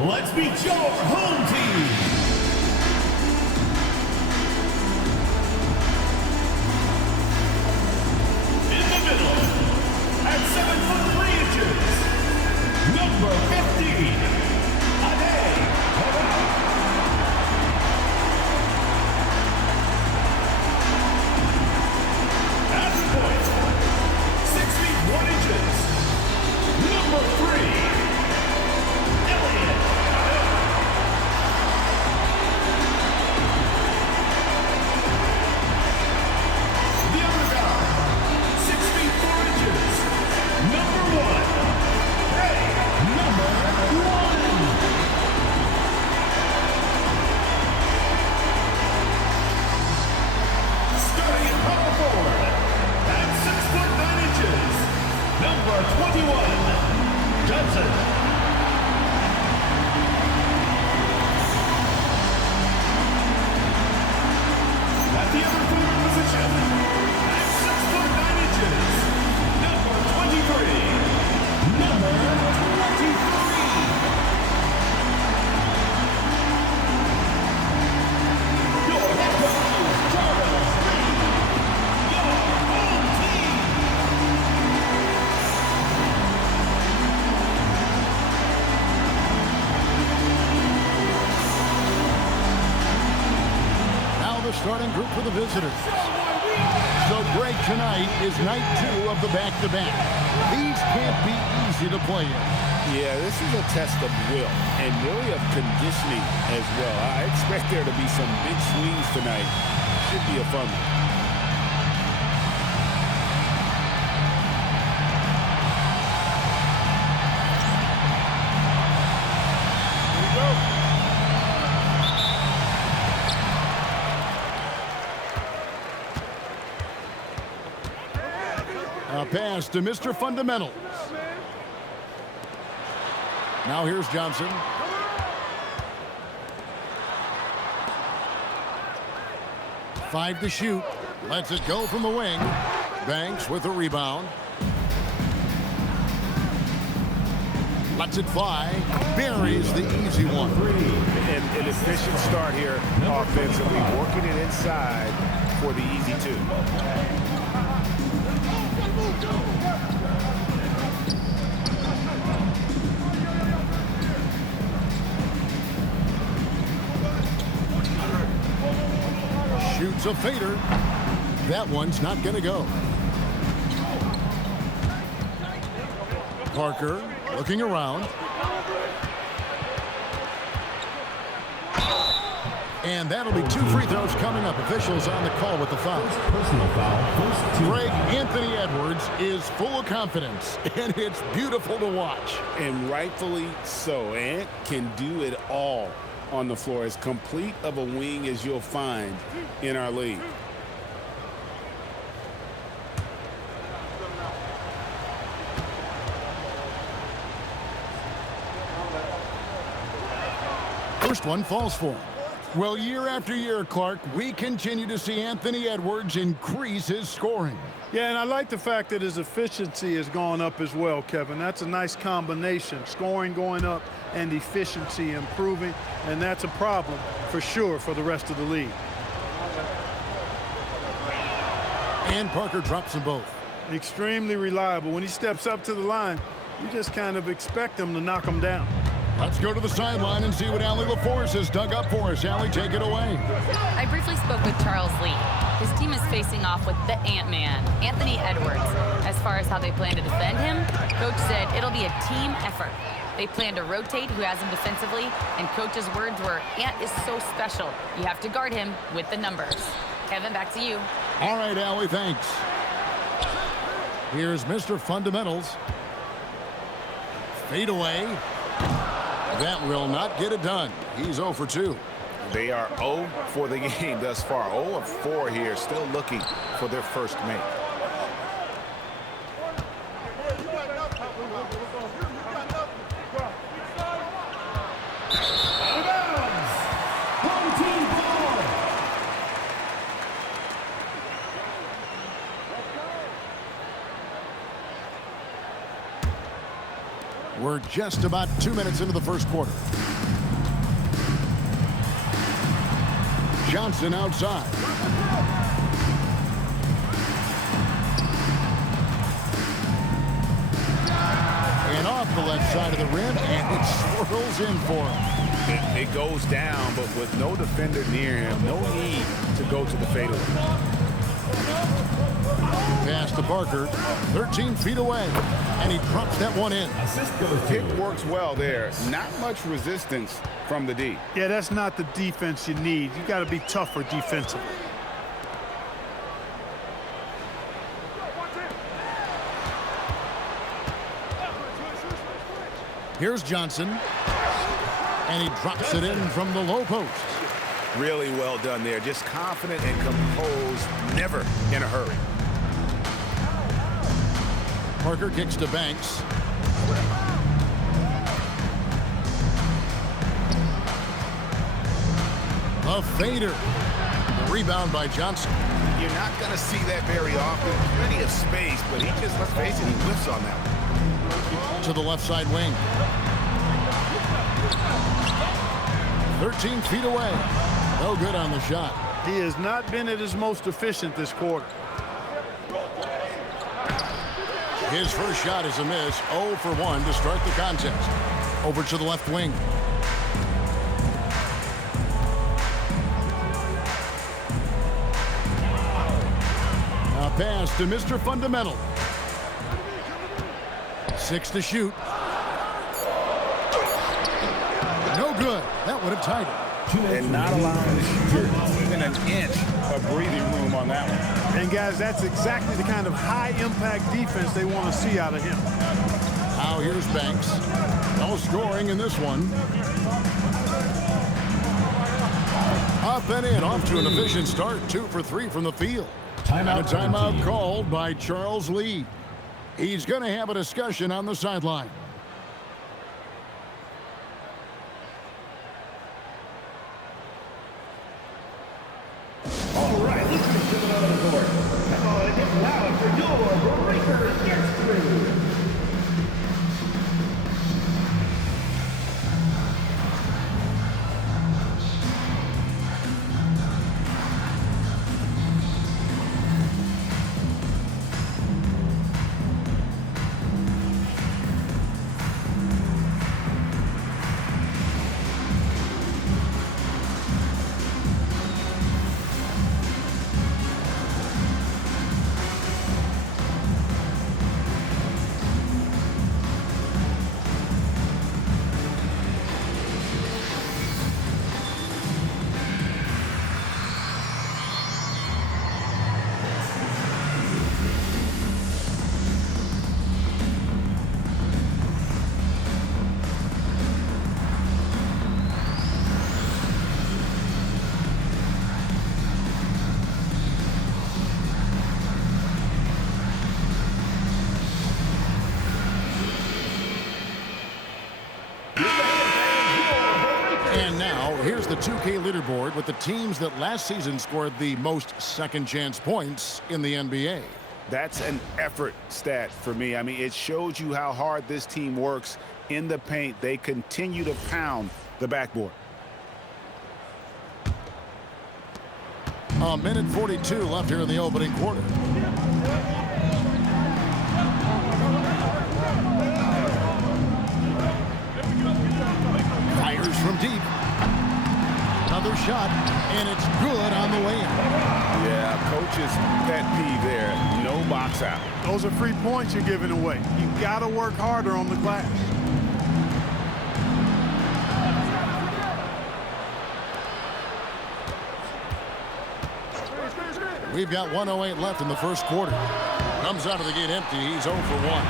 Let's meet your home team. In the middle, at 7'3", number 15, at the point, 6 feet 1 inches, number 3, starting group for the visitors. So break tonight is night 2 of the back-to-back. These can't be easy to play in. Yeah, this is a test of will and really of conditioning as well. I expect there to be some big swings tonight. Should be a fun one. A pass to Mr. Fundamentals. Now here's Johnson. Five to shoot. Lets it go from the wing. Banks with a rebound. Lets it fly. Buries the easy one. An efficient start here offensively. Working it inside for the easy 2. Shoots a fader. That one's not going to go. Parker looking around. And that'll be 2 free throws coming up. Officials on the call with the foul. Personal foul. Greg, Anthony Edwards is full of confidence, and it's beautiful to watch. And rightfully so. Ant can do it all on the floor, as complete of a wing as you'll find in our league. First one falls for him. Well, year after year, Clark, we continue to see Anthony Edwards increase his scoring. Yeah, and I like the fact that his efficiency has gone up as well, Kevin. That's a nice combination. Scoring going up and efficiency improving, and that's a problem for sure for the rest of the league. And Parker drops them both. Extremely reliable. When he steps up to the line, you just kind of expect him to knock him down. Let's go to the sideline and see what Allie LaForce has dug up for us. Allie, take it away. I briefly spoke with Charles Lee. His team is facing off with the Ant-Man, Anthony Edwards. As far as how they plan to defend him, Coach said it'll be a team effort. They plan to rotate who has him defensively, and Coach's words were, Ant is so special. You have to guard him with the numbers. Kevin, back to you. All right, Allie, thanks. Here's Mr. Fundamentals. Fade away. That will not get it done. He's 0 for 2. They are 0 for the game thus far. 0 of 4 here, still looking for their first make. We're just about 2 minutes into the first quarter. Johnson outside. And off the left side of the rim, and it swirls in for him. It goes down, but with no defender near him, no need to go to the fadeaway. Pass to Parker, 13 feet away, and he drops that one in. Pick works well there. Not much resistance from the D. Yeah, that's not the defense you need. You got to be tougher defensively. Here's Johnson, and he drops it in from the low post. Really well done there. Just confident and composed, never in a hurry. Parker kicks to Banks. A fader. The rebound by Johnson. You're not going to see that very often. Plenty of space, but he just, let's face it, he whiffs on that one. To the left side wing. 13 feet away. No good on the shot. He has not been at his most efficient this quarter. His first shot is a miss. 0 for 1 to start the contest. Over to the left wing. A pass to Mr. Fundamental. 6 to shoot. No good. That would have tied it. And not allowing the shooter even an inch of breathing room on that one. And, guys, that's exactly the kind of high-impact defense they want to see out of him. Now here's Banks. No scoring in this one. Up and in. Off to an efficient start. 2 for 3 from the field. And a timeout called by Charles Lee. He's going to have a discussion on the sideline. All right, let's get to the court. Come on, get loud for your Breakers Gets Through. Here's the 2K leaderboard with the teams that last season scored the most second-chance points in the NBA. That's an effort stat for me. I mean, it shows you how hard this team works in the paint. They continue to pound the backboard. A minute 42 left here in the opening quarter. Fires from deep. Another shot, and it's good on the way in. Yeah, coach's pet peeve there. No box out. Those are free points you're giving away. You've got to work harder on the glass. We've got 1:08 left in the first quarter. Comes out of the gate empty. He's 0 for 1.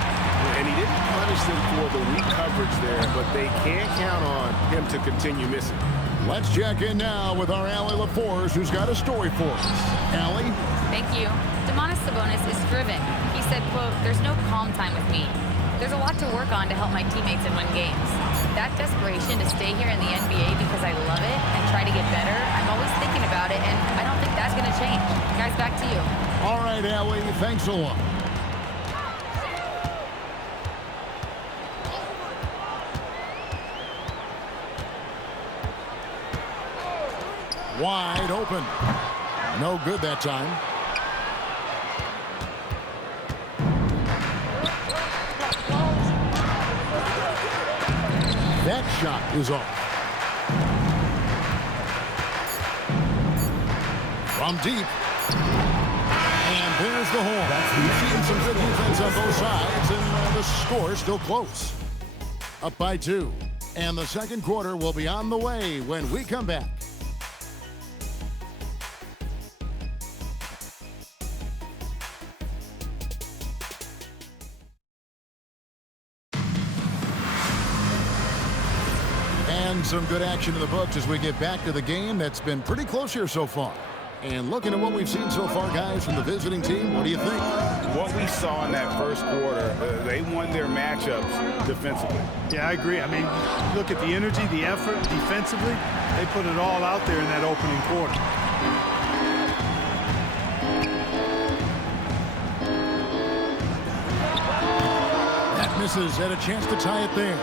And he didn't punish them for the weak coverage there, but they can't count on him to continue missing. Let's check in now with our Allie LaForce, who's got a story for us. Allie? Thank you. Domantas Sabonis is driven. He said, quote, "There's no calm time with me. There's a lot to work on to help my teammates and win games. That desperation to stay here in the NBA because I love it and try to get better, I'm always thinking about it, and I don't think that's going to change." Guys, back to you. All right, Allie. Thanks a lot. Wide open. No good that time. That shot is off. From deep. And there's the horn. We've seen some good defense on both sides, and the score is still close. Up by 2. And the second quarter will be on the way when we come back. And some good action in the books as we get back to the game that's been pretty close here so far. And looking at what we've seen so far, guys, from the visiting team, what do you think? What we saw in that first quarter, they won their matchups defensively. Yeah, I agree. I mean, look at the energy, the effort defensively. They put it all out there in that opening quarter. That misses. Had a chance to tie it there.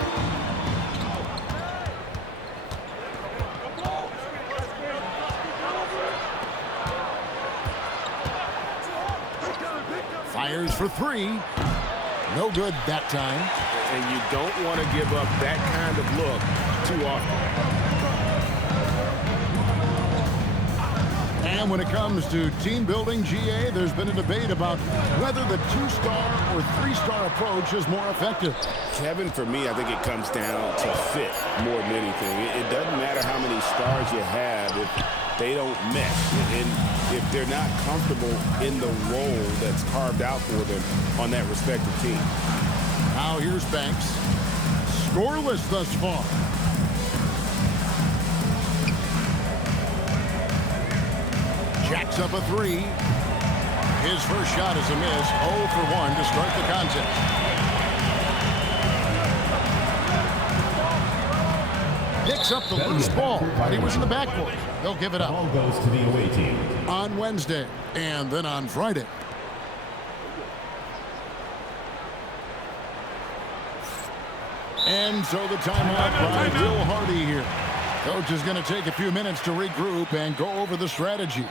Fires for 3. No good that time. And you don't want to give up that kind of look too often. And when it comes to team building, GA, there's been a debate about whether the 2-star or 3-star approach is more effective. Kevin, for me, I think it comes down to fit more than anything. It doesn't matter how many stars you have if they don't mesh. And if they're not comfortable in the role that's carved out for them on that respective team. Now here's Banks. Scoreless thus far. Jacks up a 3. His first shot is a miss. 0 for 1 to start the contest. Picks up the loose ball, but he was in the backcourt. They'll give it up. Ball goes to the away team. On Wednesday, and then on Friday. And so the timeout by Will Hardy here. Coach is going to take a few minutes to regroup and go over the strategy.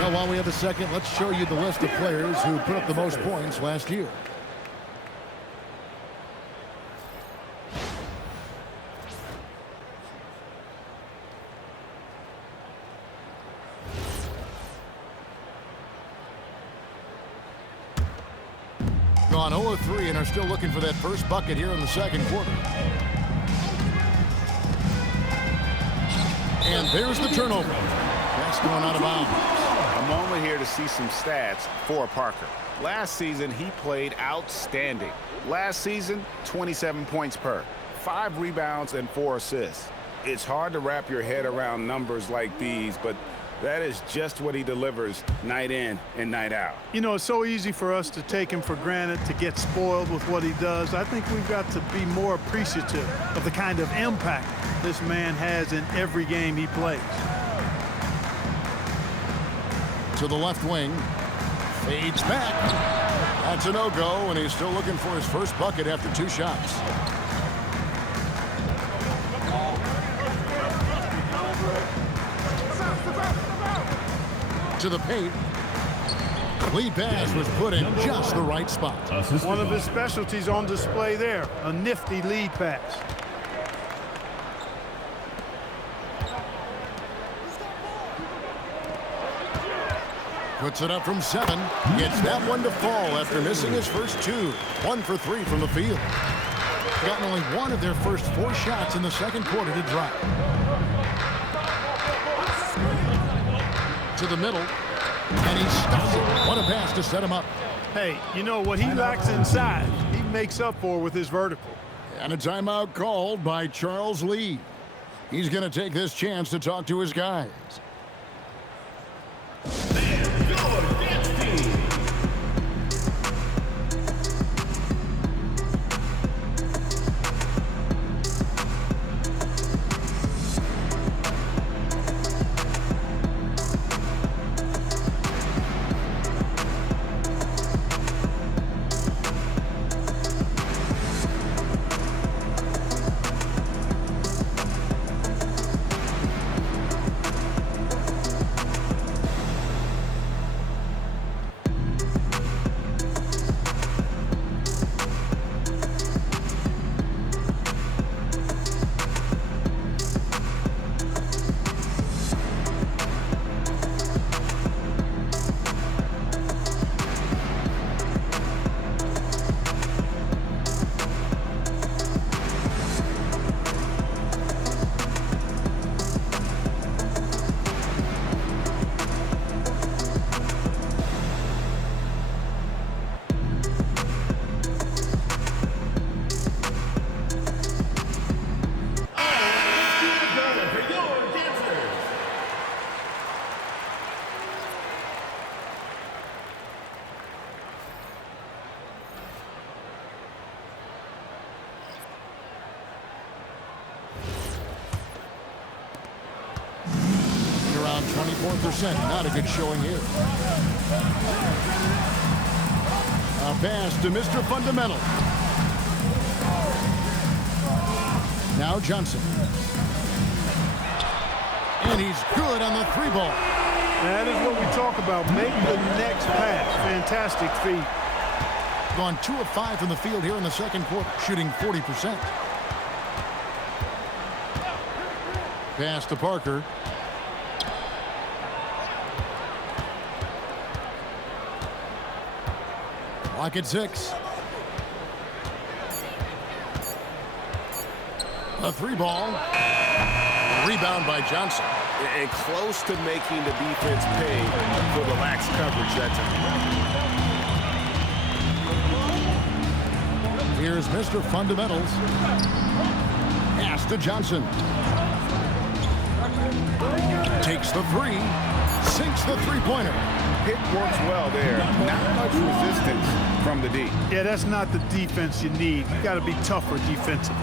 Well, while we have a second, let's show you the list of players who put up the most points last year. Gone 0-3 and are still looking for that first bucket here in the second quarter. And there's the turnover. That's going out of bounds. A moment here to see some stats for Parker. Last season, he played outstanding. Last season, 27 points per, 5 rebounds and 4 assists. It's hard to wrap your head around numbers like these, but that is just what he delivers night in and night out. You know, it's so easy for us to take him for granted, to get spoiled with what he does. I think we've got to be more appreciative of the kind of impact this man has in every game he plays. To the left wing. Fades back. That's a no-go, and he's still looking for his first bucket after 2 shots. into the paint. Lead pass was put in just the right spot. One of his specialties on display there. A nifty lead pass. Puts it up from 7. Gets that one to fall after missing his first 2. 1 for 3 from the field. Gotten only one of their first 4 shots in the second quarter to drop. To the middle. And he stops it. What a pass to set him up. Hey, you know what he lacks inside, he makes up for with his vertical. And a timeout called by Charles Lee. He's going to take this chance to talk to his guys. Around 24%. Not a good showing here. A pass to Mr. Fundamental. Now Johnson. And he's good on the 3-ball. That is what we talk about. Make the next pass. Fantastic feat. Gone 2 of 5 from the field here in the second quarter, shooting 40%. Pass to Parker. Clock at 6. A 3-ball. Rebound by Johnson. And close to making the defense pay for the lax coverage that time. Here's Mr. Fundamentals. Pass to Johnson. Takes the 3. Sinks the 3-pointer. Pick works well there. Not much resistance from the D. Yeah, that's not the defense you need. You got to be tougher defensively.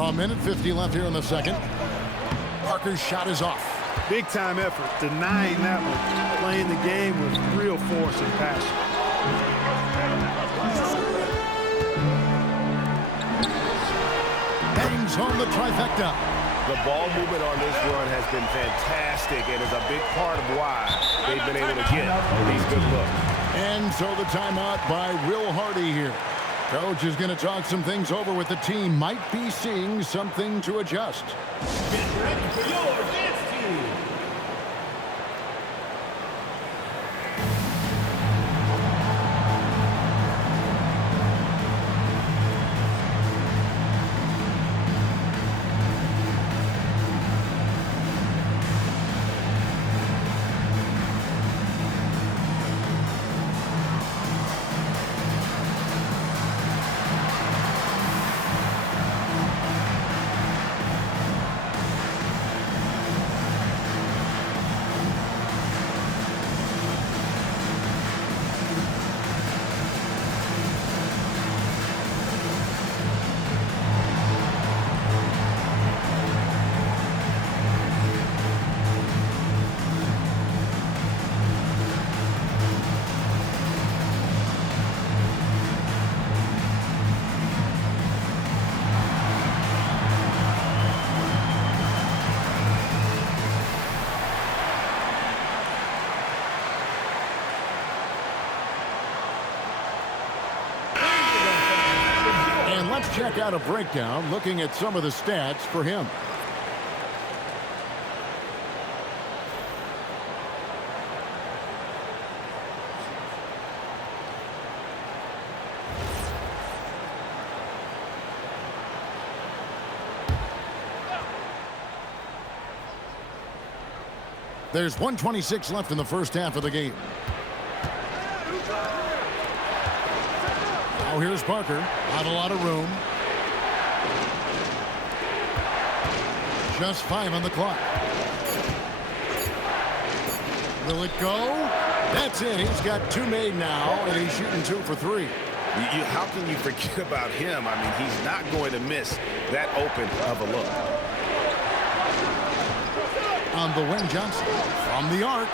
A minute 50 left here in the second. Parker's shot is off. Big time effort, denying that one. Playing the game with real force and passion. Bangs home the trifecta. The ball movement on this run has been fantastic and is a big part of why they've been able to get these good looks. And so the timeout by Will Hardy here. Coach is going to talk some things over with the team. Might be seeing something to adjust. Get ready for your dance team. check out a breakdown looking at some of the stats for him. There's 1:26 left in the first half of the game. Now here's Parker. Not a lot of room. Just 5 on the clock. Will it go? That's it. He's got 2 made now, and he's shooting 2 for 3. How can you forget about him? I mean, he's not going to miss that open of a look. On the wing, Johnson from the arc.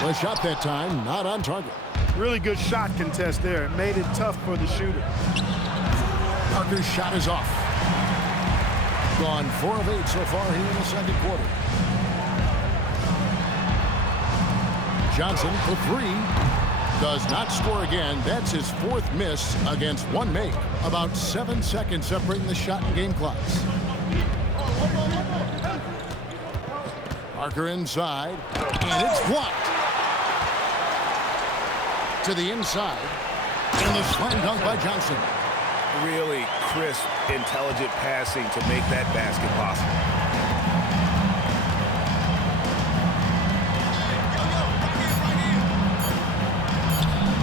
The shot that time not on target. Really good shot contest there. It made it tough for the shooter. Parker's shot is off. Gone 4 of 8 so far here in the second quarter. Johnson for 3. Does not score again. That's his 4th miss against 1 make. About 7 seconds separating the shot and game clocks. Parker inside, and it's blocked. To the inside, and the slam dunk by Johnson. Really crisp, intelligent passing to make that basket possible.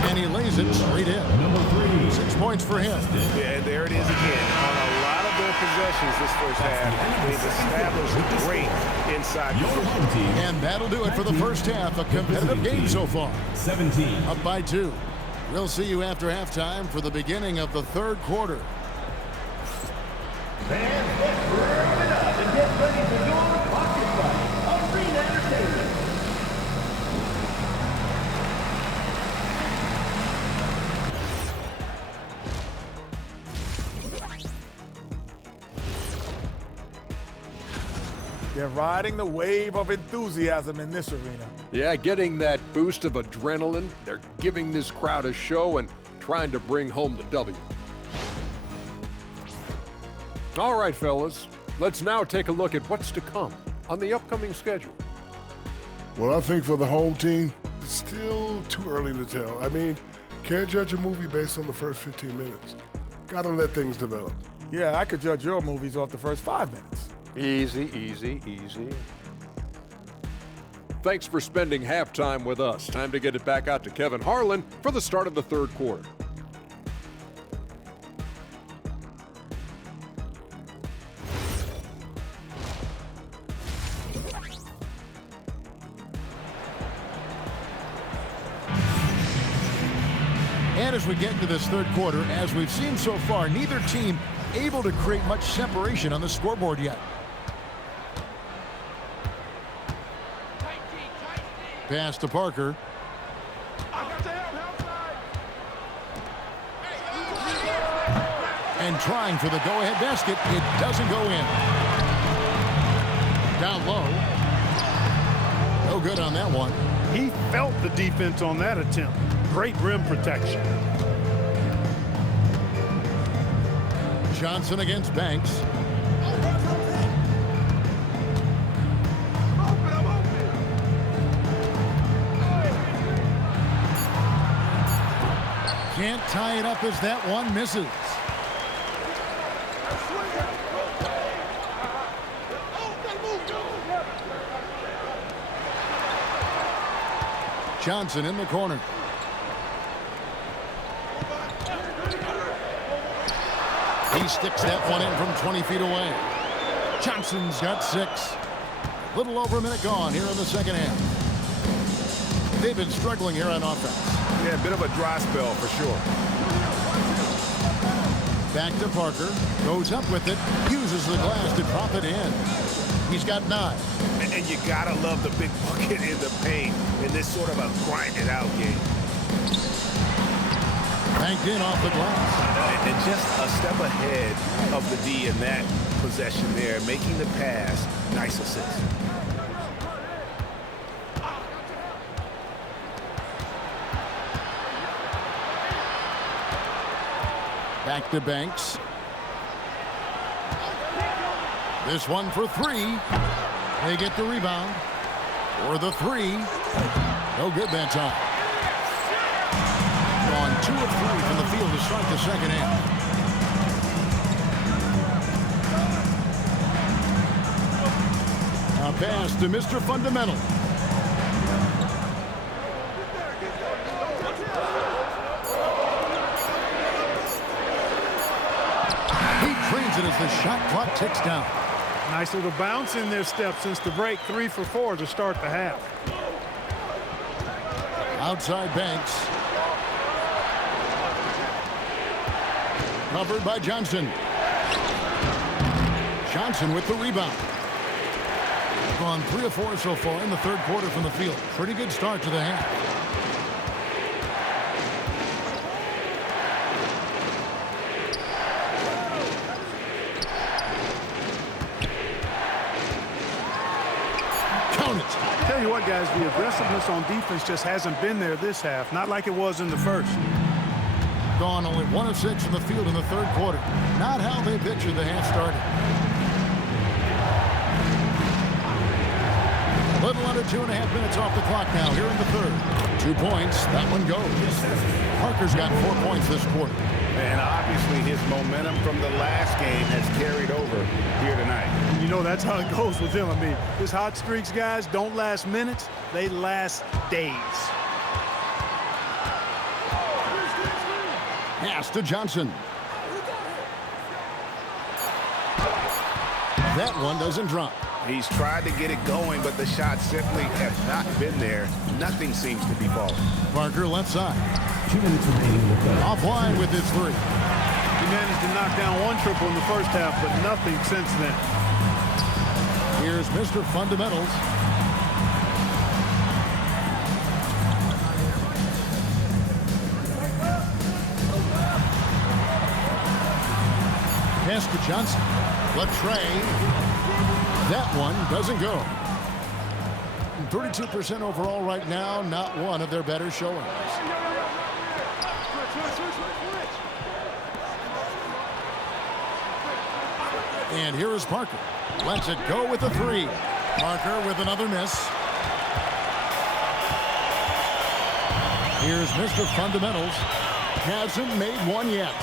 And he lays it straight in. Number 3. 6 points for him. Yeah, there it is again. On a lot of their possessions this first half, they've established great inside Your position. home team. And that'll do it for the first half. A competitive game so far. 17. Up by 2. We'll see you after halftime for the beginning of the third quarter. Fans, let's wrap it up and get ready for your pocket fight. Arena Entertainment. They're riding the wave of enthusiasm in this arena. Yeah, getting that boost of adrenaline. They're giving this crowd a show and trying to bring home the W. All right, fellas, let's now take a look at what's to come on the upcoming schedule. Well, I think for the home team, it's still too early to tell. I mean, can't judge a movie based on the first 15 minutes. Gotta let things develop. Yeah, I could judge your movies off the first 5 minutes. Easy, easy, easy. Thanks for spending halftime with us. Time to get it back out to Kevin Harlan for the start of the third quarter. And as we get into this third quarter, as we've seen so far, neither team able to create much separation on the scoreboard yet. Pass to Parker. And trying for the go-ahead basket. It doesn't go in. Down low. No good on that one. He felt the defense on that attempt. Great rim protection. Johnson against Banks. Can't tie it up as that one misses. Johnson in the corner. He sticks that one in from 20 feet away. Johnson's got 6. A little over a minute gone here in the second half. They've been struggling here on offense. Yeah, a bit of a dry spell for sure. Back to Parker. Goes up with it. Uses the glass to drop it in. He's got 9. And you gotta love the big bucket in the paint in this sort of a grinded out game. Banked in off the glass. And just a step ahead of the D in that possession there, making the pass. Nice assist. Back to Banks. This one for three. They get the rebound. For the three. No good that time. Gone 2 of 3 from the field to start the second half. A pass to Mr. Fundamental. He trains it as the shot clock ticks down. Nice little bounce in their step since the break. 3 for 4 to start the half. Outside Banks. Covered by Johnson. Johnson with the rebound. Gone 3 of 4 so far in the third quarter from the field. Pretty good start to the half. Count it. Tell you what, guys, the aggressiveness on defense just hasn't been there this half. Not like it was in the first. Gone only 1 of 6 from the field in the third quarter. Not how they pictured the half started. A little under 2.5 minutes off the clock now here in the third. 2 points. That one goes. Parker's got 4 points this quarter. And obviously his momentum from the last game has carried over here tonight. You know, that's how it goes with him. I mean, his hot streaks, guys, don't last minutes. They last days. Pass to Johnson. That one doesn't drop. He's tried to get it going, but the shots simply have not been there. Nothing seems to be falling. Parker left side. 2 minutes remaining with that. Offline with his 3. He managed to knock down 1 triple in the first half, but nothing since then. Here's Mr. Fundamentals. Pass to Johnson. Latre. That one doesn't go. 32% overall right now, not one of their better showings. And here is Parker. Lets it go with a 3. Parker with another miss. Here's Mr. Fundamentals. Hasn't made one yet.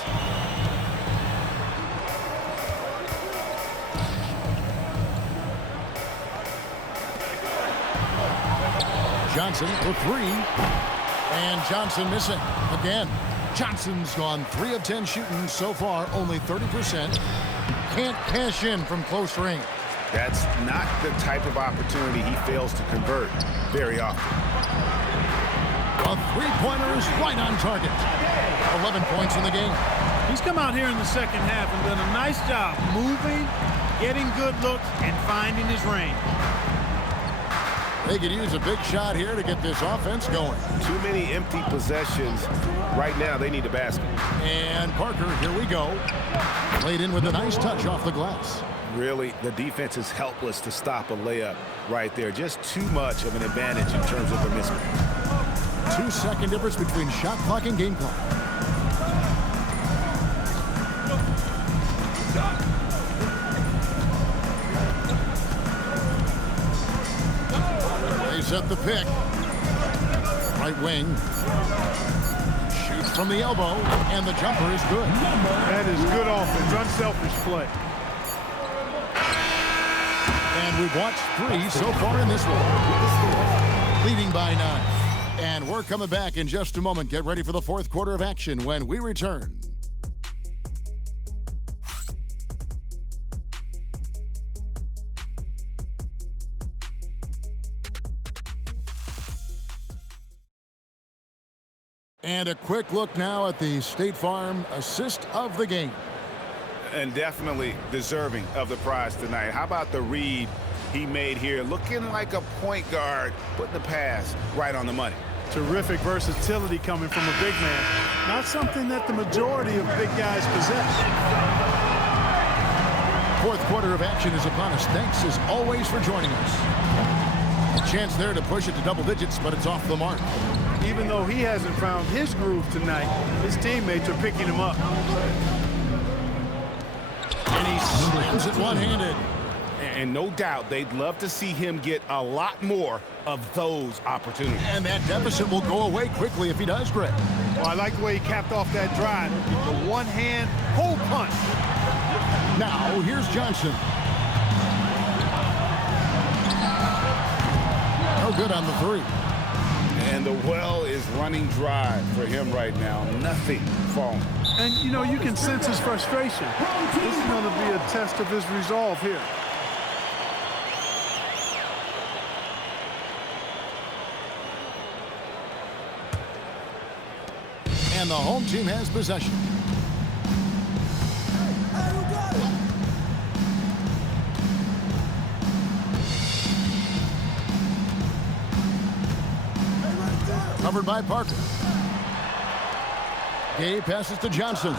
Johnson for 3. And Johnson missing again. Johnson's gone 3 of 10 shooting so far, only 30%. Can't cash in from close range. That's not the type of opportunity he fails to convert very often. A 3-pointer is right on target. 11 points in the game. He's come out here in the second half and done a nice job moving, getting good looks, and finding his range. They could use a big shot here to get this offense going. Too many empty possessions. Right now, they need a basket. And Parker, here we go. Played in with a nice touch off the glass. Really, the defense is helpless to stop a layup right there. Just too much of an advantage in terms of the mismatch. 2-second difference between shot clock and game clock. They set the pick. Right wing. Shoots from the elbow, and the jumper is good. That is good offense, unselfish play. And we've watched 3 so far in this one. Leading by 9. And we're coming back in just a moment. Get ready for the fourth quarter of action when we return. And a quick look now at the State Farm assist of the game. And definitely deserving of the prize tonight. How about the read he made here? Looking like a point guard, putting the pass right on the money. Terrific versatility coming from a big man. Not something that the majority of big guys possess. Fourth quarter of action is upon us. Thanks as always for joining us. A chance there to push it to double digits, but it's off the mark. Even though he hasn't found his groove tonight, his teammates are picking him up. And he slams it one-handed. And no doubt they'd love to see him get a lot more of those opportunities. And that deficit will go away quickly if he does, Greg. Well, I like the way he capped off that drive. The one-hand hole punch. Now, here's Johnson. No good on the three. And the well is running dry for him right now. Nothing falling. And, you know, you can sense his frustration. This is going to be a test of his resolve here. And the home team has possession. Covered by Parker. Gay passes to Johnson.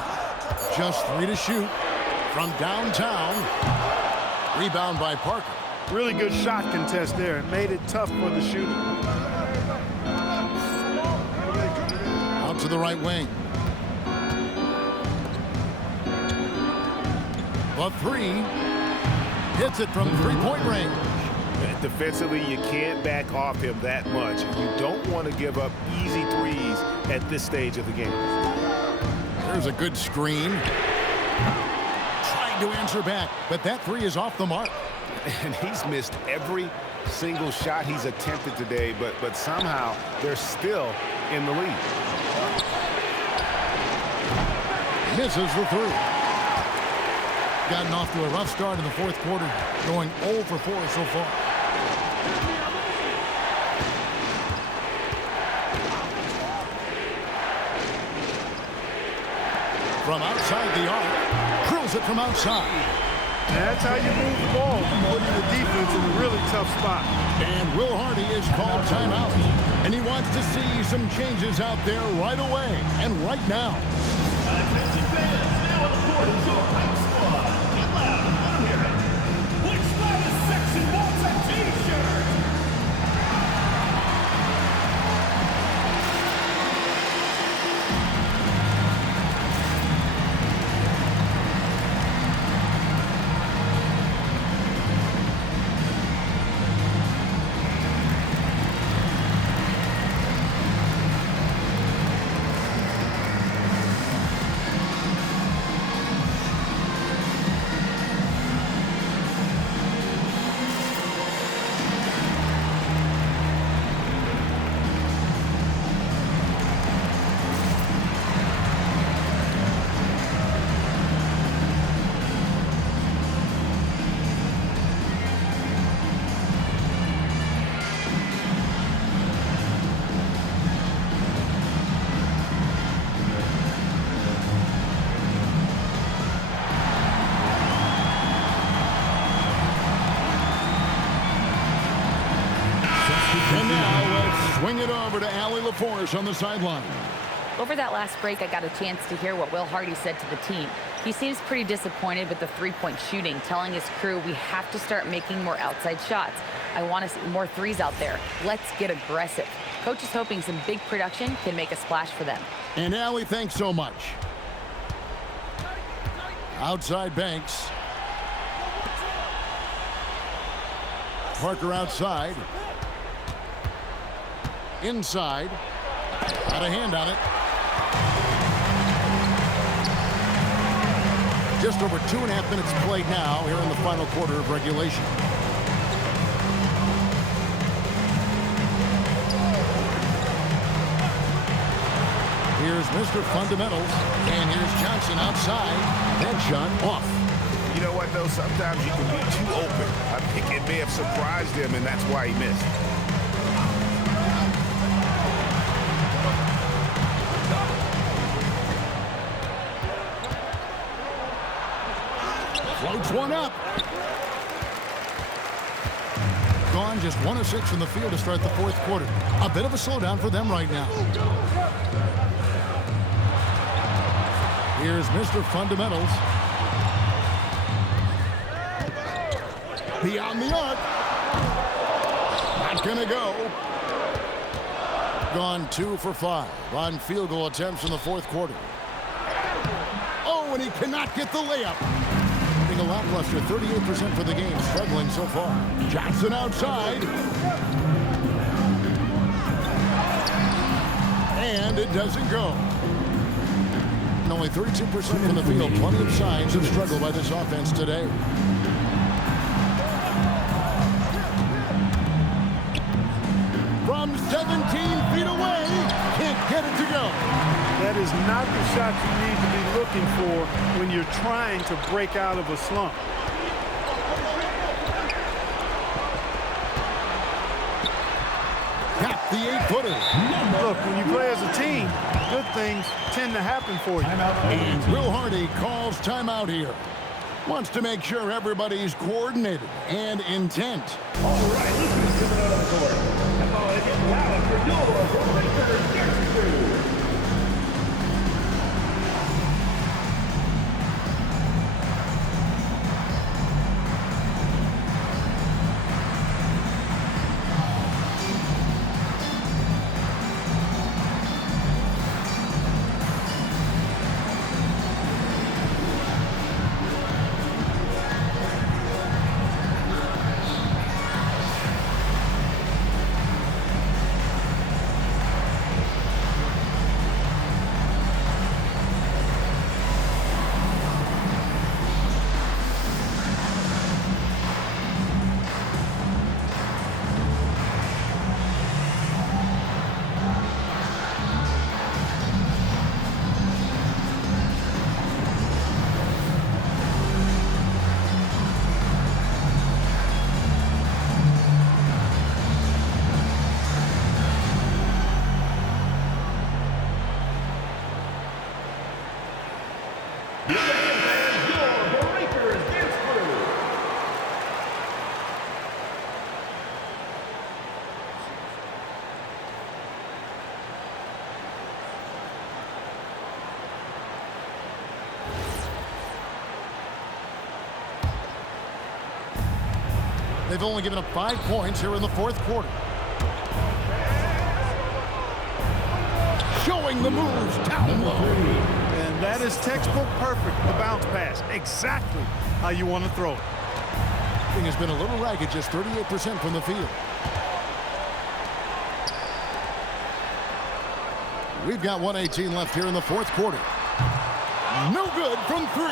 Just 3 to shoot from downtown. Rebound by Parker. Really good shot contest there. It made it tough for the shooter. Out to the right wing. The three. Hits it from three-point range. Defensively, you can't back off him that much. You don't want to give up easy threes at this stage of the game. There's a good screen. Trying to answer back, but that three is off the mark. And he's missed every single shot he's attempted today, but somehow they're still in the lead. Misses the three. Gotten off to a rough start in the fourth quarter, going 0 for 4 so far. From outside the arc, drills it from outside. And that's how you move the ball, putting the defense in a really tough spot. And Will Hardy is called timeout. And he wants to see some changes out there right away and right now. Attention fans, now on the court is your hype squad. Get loud, I'm hearing. Which latest section wants a t-shirt? And now let's swing it over to Allie LaForce on the sideline. Over that last break, I got a chance to hear what Will Hardy said to the team. He seems pretty disappointed with the three-point shooting, telling his crew we have to start making more outside shots. I want to see more threes out there. Let's get aggressive. Coach is hoping some big production can make a splash for them. And Allie, thanks so much. Outside Banks. Parker outside. Inside. Got a hand on it. Just over 2.5 minutes played now here in the final quarter of regulation. Here's Mr. Fundamentals, and here's Johnson outside. That shot off. You know what, though? Sometimes you can be too open. I think it may have surprised him, and that's why he missed. Floats one up. Gone just 1 of 6 from the field to start the fourth quarter. A bit of a slowdown for them right now. Here's Mr. Fundamentals. Beyond the arc. Not gonna go. Gone 2 for 5 on field goal attempts in the fourth quarter. Oh, and he cannot get the layup. shooting a lackluster 38% for the game, struggling so far. Johnson outside. And it doesn't go. And only 32% from the field. Plenty of signs of struggle by this offense today. From 17 feet away, can't get it to go. That is not the shot you need to be looking for when you're trying to break out of a slump. Tap the 8-footer. Look, when you play as a team, good things tend to happen for you. And Will Hardy calls timeout here. Wants to make sure everybody's coordinated and intent. All right, Lucas coming out on the court. Come on, it's loud for your Lakers next crew. They've only given up 5 points here in the fourth quarter. Showing the moves down low. And that is textbook perfect, the bounce pass. Exactly how you want to throw it. Thing has been a little ragged, just 38% from the field. We've got 1:18 left here in the fourth quarter. No good from 3.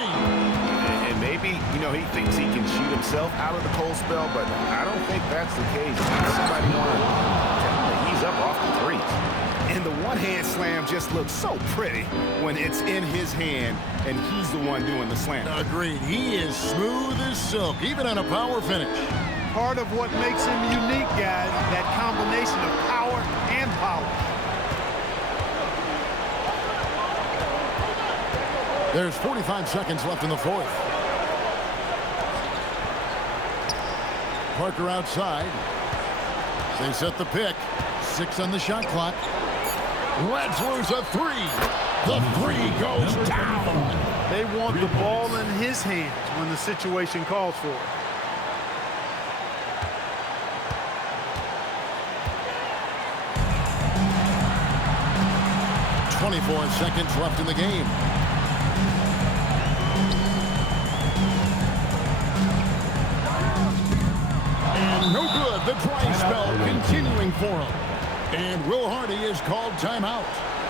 And maybe, he thinks he can shoot himself out of the cold spell, but I don't think that's the case. Somebody want to ease up off the threes. And the one-hand slam just looks so pretty when it's in his hand and he's the one doing the slam. Agreed. He is smooth as silk, even on a power finish. Part of what makes him unique, guys, that combination of power and power. There's 45 seconds left in the fourth. Parker outside. They set the pick. 6 on the shot clock. Let's lose a 3. The 3 goes down. They want the ball in his hands when the situation calls for it. .24 seconds left in the game. And no good. The dry spell continuing for him. And Will Hardy is called timeout.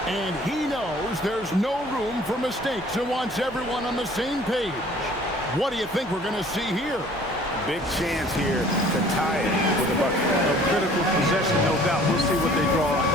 And he knows there's no room for mistakes and wants everyone on the same page. What do you think we're going to see here? Big chance here to tie it with a bucket. A critical possession, no doubt. We'll see what they draw up.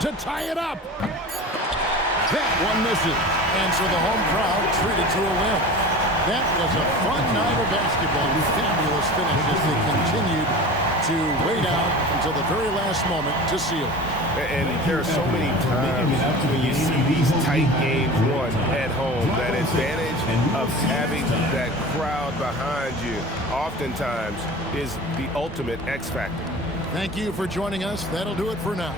to tie it up. That one misses. And so the home crowd treated to a win. That was a fun night of basketball. Fabulous finish as they continued to wait out until the very last moment to seal. And there are so many times when you see these tight games won at home, that advantage of having that crowd behind you oftentimes is the ultimate X factor. Thank you for joining us. That'll do it for now.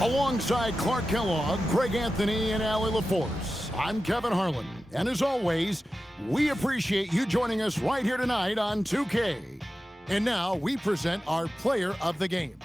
Alongside Clark Kellogg, Greg Anthony, and Allie LaForce, I'm Kevin Harlan. And as always, we appreciate you joining us right here tonight on 2K. And now we present our player of the game.